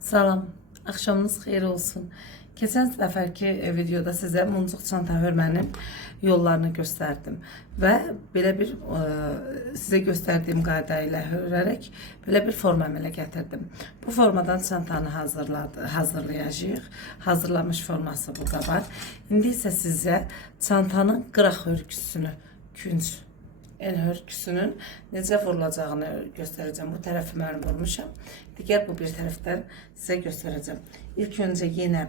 Salam, axşamınız xeyir olsun. Keçən səfərki videoda sizə muncuq çanta hörmənin yollarını göstərdim və belə bir sizə göstərdiyim qayda ilə hörərək belə bir forma əmələ gətirdim. Bu formadan çantanı hazırlayacağıq. Hazırlanmış forması burada var. İndi isə sizə çantanın qıraq hörgüsünü, künc el hörgüsünün necə vurulacağını göstərəcəm. Bu tərəfi mən vurmuşam. Digər bu bir tərəfdən sizə göstərəcəm. İlk öncə yenə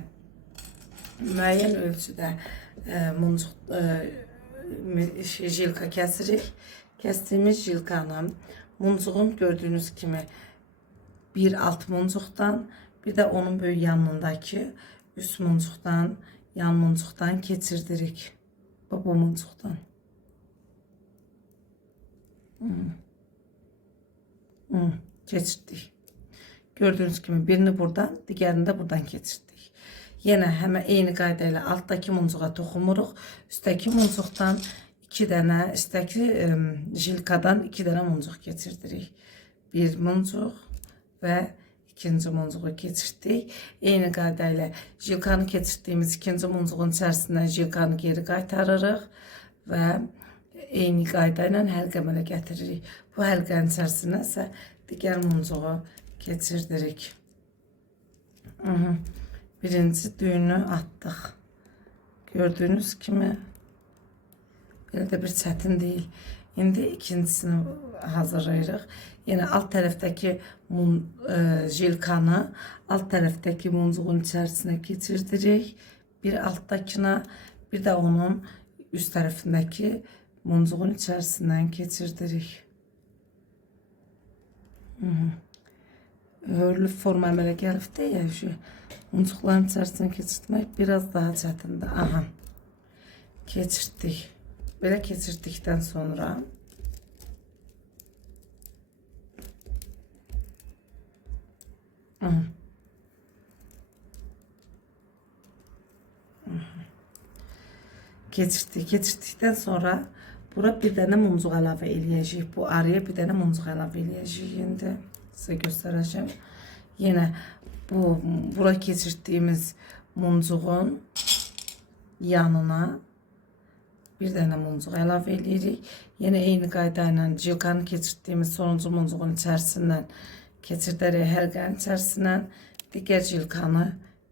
müəyyən ölçüdə jilka kəsirik. Kəsdiyimiz jilkanı muncuğun gördüyünüz kimi bir alt muncuqdan, bir də onun böyük yanındakı üst muncuqdan, yan muncuqdan keçirdirik. Bu muncuqdan. Keçirdik. Gördüğünüz gibi birini buradan, diğerini de buradan keçirdik. Yine hemen eyni qayda ilə altdaki muncuğa toxumuruq. Üsttəki muncuqdan 2 dənə, üsttəki jilkadan 2 dənə muncuq keçirdirik. Bir muncuq və ikinci muncuğu keçirdik. Eyni qayda ilə jilkanı keçirdiyimiz ikinci muncuğun içərisindən jilkanı geri qaytarırıq və eyni qayda ilə həlqə əmələ gətiririk. Bu həlqənin içərisinə isə digər muncuğu keçirdirik. Birinci düğünü attık. Gördüğünüz kimi belə də bir çətin deyil. İndi ikincisini hazırlayırıq. Yine alt tərəfdəki jilkanı alt tərəfdəki muncuğun içərisinə keçirdirik. Bir altdakına, bir də onun üst tərəfindəki muncuğun içərisindən keçirdirik. Hörlü forma əmələ gəlibdə ya, şu muncuqların içərisinə keçirtmək biraz daha çətindir. Aha, keçirtdik. Belə keçirdikdən sonra keçirdikdən sonra bura bir dənə muncuq əlavə eləyəcəyik. Bu araya bir dənə muncuq əlavə eləyəcəyik. İndi sizə göstərəcəm. Yenə bura keçirdiyimiz muncuğun yanına bir dənə muncuq əlavə eləyirik. Yenə eyni qayda ilə jilkanı keçirdiyimiz sonuncu muncuğun içərisindən keçirdərək həlqənin içərisindən digər jilkanı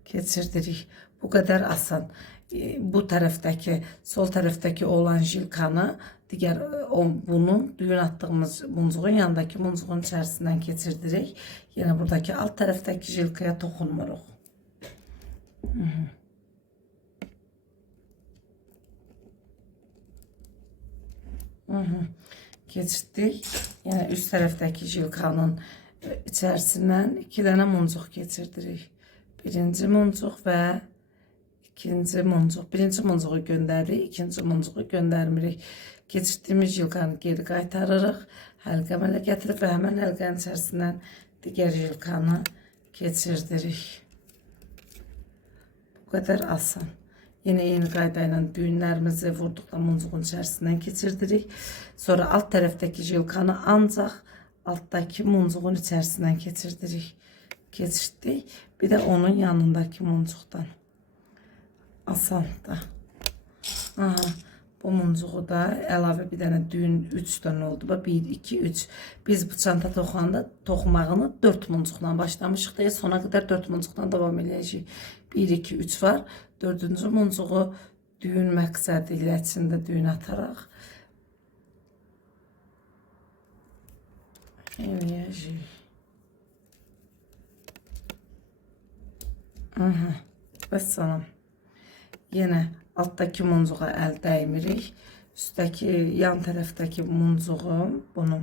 keçirdirik. Bu qədər asan. Bu tərəfdəki, sol tərəfdəki olan jilkanı digər bunu düyün attığımız muncuğun yanındakı muncuğun içərisindən keçirdirik. Yenə buradakı alt tərəfdəki jilkaya toxunmuruq. Keçirdik. Yenə üst tərəfdəki jilkanın içərisindən 2 dənə muncuq keçirdirik. Birinci muncuq və ikinci muncuq. Birinci muncuğu göndəririk, ikinci muncuğu göndərmirik. Keçirdiyimiz jilkanı geri qaytarırıq. Həlqə əmələ gətirib və həmən həlqənin içərisindən digər jilkanı keçirdirik. Bu qədər asan. Yine eyni qayda ilə düyünlərimizi vurduqda muncuğun içərisindən keçirdirik. Sonra alt tərəfdəki jilkanı ancaq altdaki muncuğun içərisindən keçirdirik. Keçirdik. Bir də onun yanındaki muncuqdan. Asandır. Aha, bu muncuğu da əlavə bir dənə düyün 3 dənə oldu. 1, 2, 3. Biz bu çanta toxumağını 4 muncuqla başlamışıq deyə sona qədər 4 muncuqdan davam edəcəyik. 1, 2, 3 var. 4-cü muncuğu düyün məqsədi ilə içində düyün ataraq eləyəcəyik. Aha, vəssalam. Yenə altdaki muncuğa əl dəymirik. Üsttəki, yan tərəfdəki muncuğu bunu.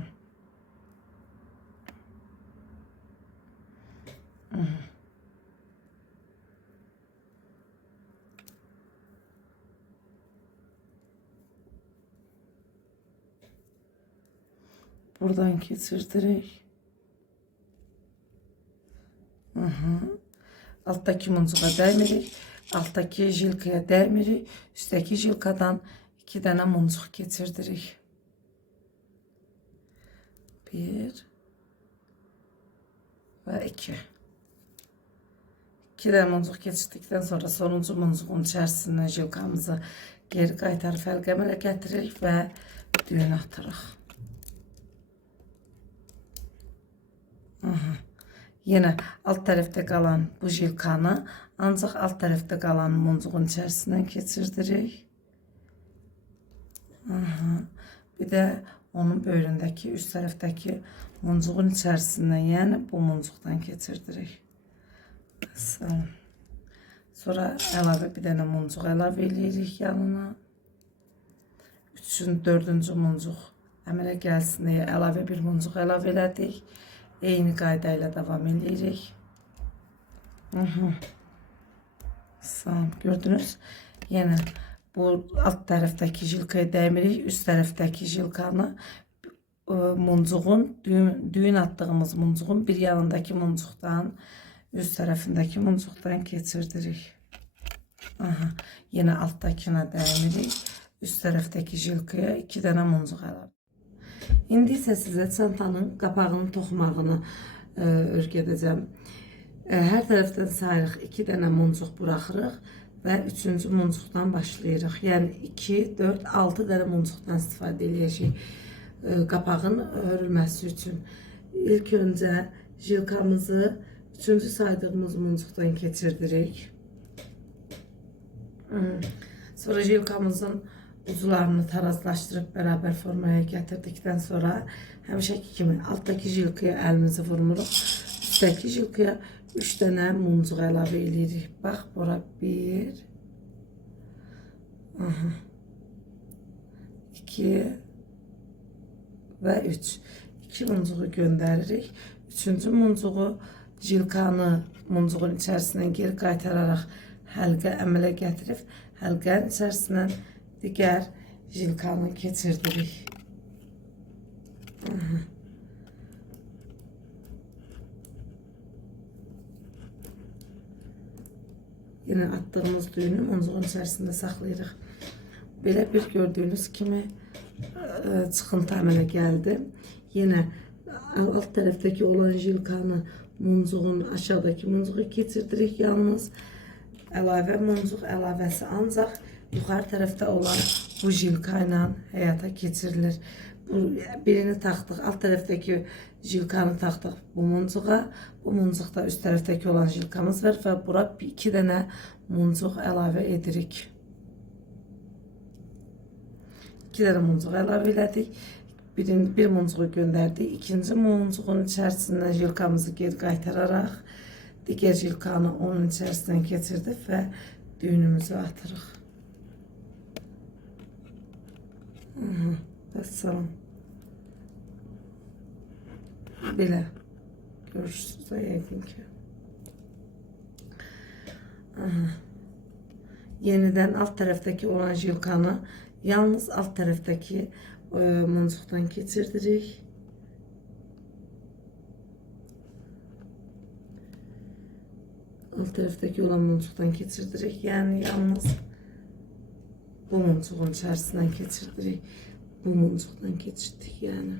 Buradan keçirdirik. Alttaki muncuğa dəymirik. Alttaki jilkaya dəymirik. Üsttəki jilkadan 2 dənə muncuq keçirdirik. 1 və 2. 2 dənə muncuq keçirdikdən sonra sonuncu muncuğun içərisindən jilkamızı geri qaytarıb həlqəmələ gətiririk və düyün atırıq. Yenə alt tərəfdə qalan bu jilkanı ancaq alt tərəfdə qalan muncuğun içərisindən keçirdirik. Bir də onun böyründəki, üst tərəfdəki muncuğun içərisindən, yəni bu muncuqdan keçirdirik. Sonra əlavə bir dənə muncuq əlavə edirik yanına. 4-cü muncuq əmələ gəlsin deyə əlavə bir muncuq əlavə elədik. Eyni qayda ilə davam edirik. Gördünüz? Yəni bu alt tərəfdəki jilkaya dəymirik, üst tərəfdəki jilkanı muncuğun, düyün attığımız muncuğun bir yanındakı muncuqdan, üst tərəfindəki muncuqdan keçirdirik. Yenə altdakına dəymirik, üst tərəfdəki jilkaya 2 dənə muncuq əlavə. İndi isə sizə çantanın qapağının toxumağını öyrədəcəm. Hər tərəfdən sayırıq 2 dənə muncuq buraxırıq və 3-cü muncuqdan başlayırıq. Yəni 2, 4, 6 dənə muncuqdan istifadə edəcəyik qapağın hörülməsi üçün. İlk öncə jilkamızı 3-cü saydığımız muncuqdan keçirdirik. Sonra jilkamızın uclarını tarazlaşdırıb bərabər formaya gətirdikdən sonra həmişəki kimi altdakı jilkaya əlimizi vurmuruq. Üstdəki jilkaya 3 dənə muncuq əlavə edirik. Bax, bura 1, 2 və 3. 2 muncuğu göndəririk. 3-cü muncuğu jilkanı muncuğun içərisindən geri qaytararaq həlqə əmələ gətirib, həlqənin içərisindən digər jilkanı keçirdirik. Yine attığımız düğünü muncuğun içərisində saxlayırıq. Belə bir gördüyünüz kimi çıxıntı əmələ gəldi. Yine alt tərəfdəki olan jilkanı muncuğun aşağıdakı muncuğu keçirdirik. Yalnız əlavə muncuq əlavəsi ancaq yuxarı tərəfdə olan bu jilka ilə həyata keçirilir. Birini taxdıq, alt tərəfdəki jilkanı taxdıq bu muncuğa. Bu muncuqda üst tərəfdəki olan jilkamız var və bura 2 dənə muncuq əlavə edirik. 2 dənə muncuq əlavə elədik. Bir muncuğu göndərdik. İkinci muncuğun içərisindən jilkamızı geri qaytararaq digər jilkanı onun içərisindən keçirdik və düyünümüzü atırıq. Vəssalam. Belə görürsünüz də yəqin ki. Yenidən alt tərəfdəki olan jilkanı yalnız alt tərəfdəki muncuqdan keçirdirik. Alt tərəfdəki olan muncuqdan keçirdirik. Yəni yalnız bu muncuğun içərisindən keçirdirik. Bu muncuqdan keçirdik yəni.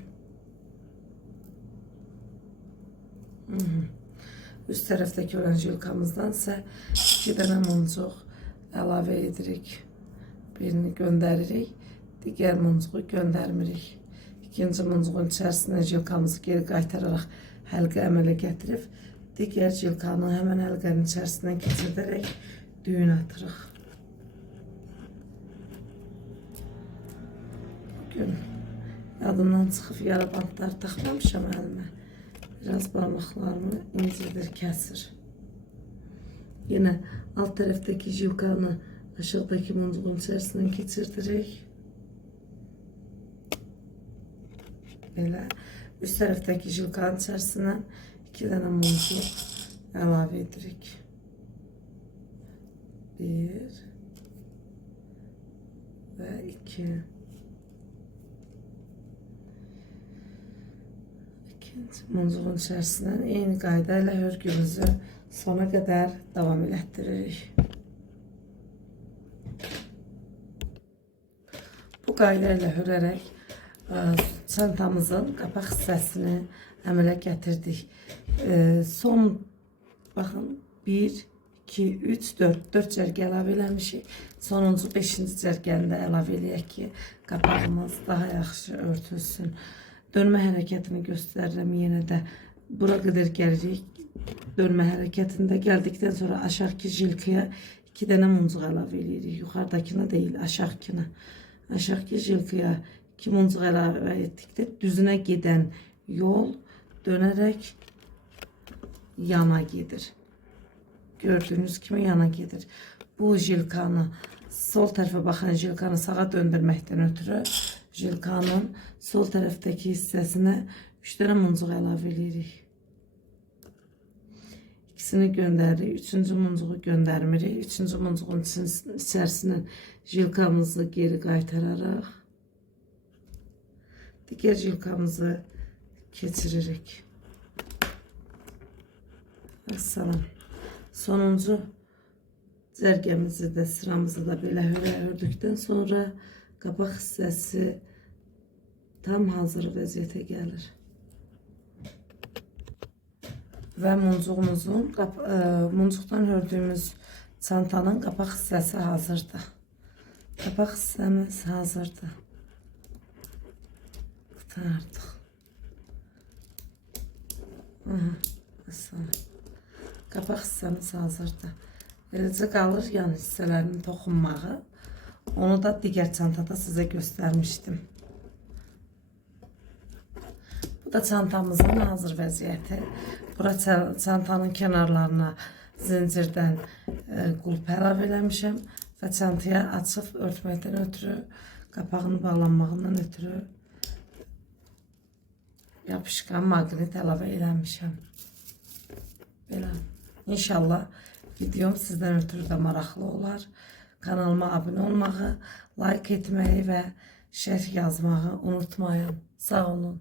Üst tərəfdəki olan jilkamızdan isə 2 dənə muncuq əlavə edirik. Birini göndəririk, digər muncuğu göndərmirik. İkinci muncuğun içərisindən jilkamızı geri qaytararaq həlqə əmələ gətirib, digər jilkanı həmən həlqənin içərisindən keçirərək düyün atırıq. Bugün yadımdan çıxıb yara bantları taxmamışam əlimə. Biraz barmaqlarımı incidir, kəsir. Yine alt tərəfdəki jilkanı aşağıdakı muncuğun içərisindən keçirdirik. Belə üst tərəfdəki jilkanın içərisindən 2 dənə muncuq əlavə edirik. 1 və 2. İkinci muncuğun içərisindən eyni qayda ilə hörgümüzü sona qədər davam elətdiririk. Bu qayda ilə hörərək çantamızın qapaq hissəsini əmələ gətirdik. Son baxın 1, 2, 3, 4. 4 cərgə əlavə eləmişik. Sonuncu 5-ci cərgəni də əlavə eləyək ki, qapağımız daha yaxşı örtülsün. Dönmə hərəkətini göstərirəm yenə də. Bura qədər gəlirik. Dönmə hərəkətində gəldikdən sonra aşağıki jilkaya 2 dənə muncuq əlavə edirik. Yuxarıdakına deyil, aşağıkına. Aşağıki jilkaya 2 muncuq əlavə etdikdə düzünə gedən yol dönərək yana gedir. Gördüğünüz kimi yana gedir. Bu jilkanı, sol tərəfə baxan jilkanı sağa döndürməkdən ötürü jilkanın sol tərəfdəki hissəsinə 3 dənə muncuq əlavə edirik. İkisini göndəririk. 3-cü muncuğu göndərmirik. 3-cü muncuğun içərisindən jilkamızı geri qaytararaq digər jilkamızı keçiririk. Əssalam. Sonuncu cərgəmizi də, sıramızı da belə ördükdən sonra qabaq hissəsi tam hazır vəziyyətə gəlir. Və muncuğumuzun, muncuqdan ördüyümüz çantanın qabaq hissəsi hazırdır. Qabaq hissəmiz hazırdır. Qurtardıq. Qabaq hissəmiz hazırdır. Eləcə qalır yan hissələrinin toxunmağı. Onu da digər çantada sizə göstərmişdim. Bu da çantamızın hazır vəziyyəti. Bura çantanın kənarlarına zincirdən qulp əlavə eləmişəm və çantaya açıb örtməkdən ötürü, qapağının bağlanmağından ötürü yapışqan maqnit əlavə eləmişəm. Belə. İnşallah videom sizdən ötürü də maraqlı olar. Kanalıma abunə olmağı, like etməyi və şərh yazmağı unutmayın. Sağ olun.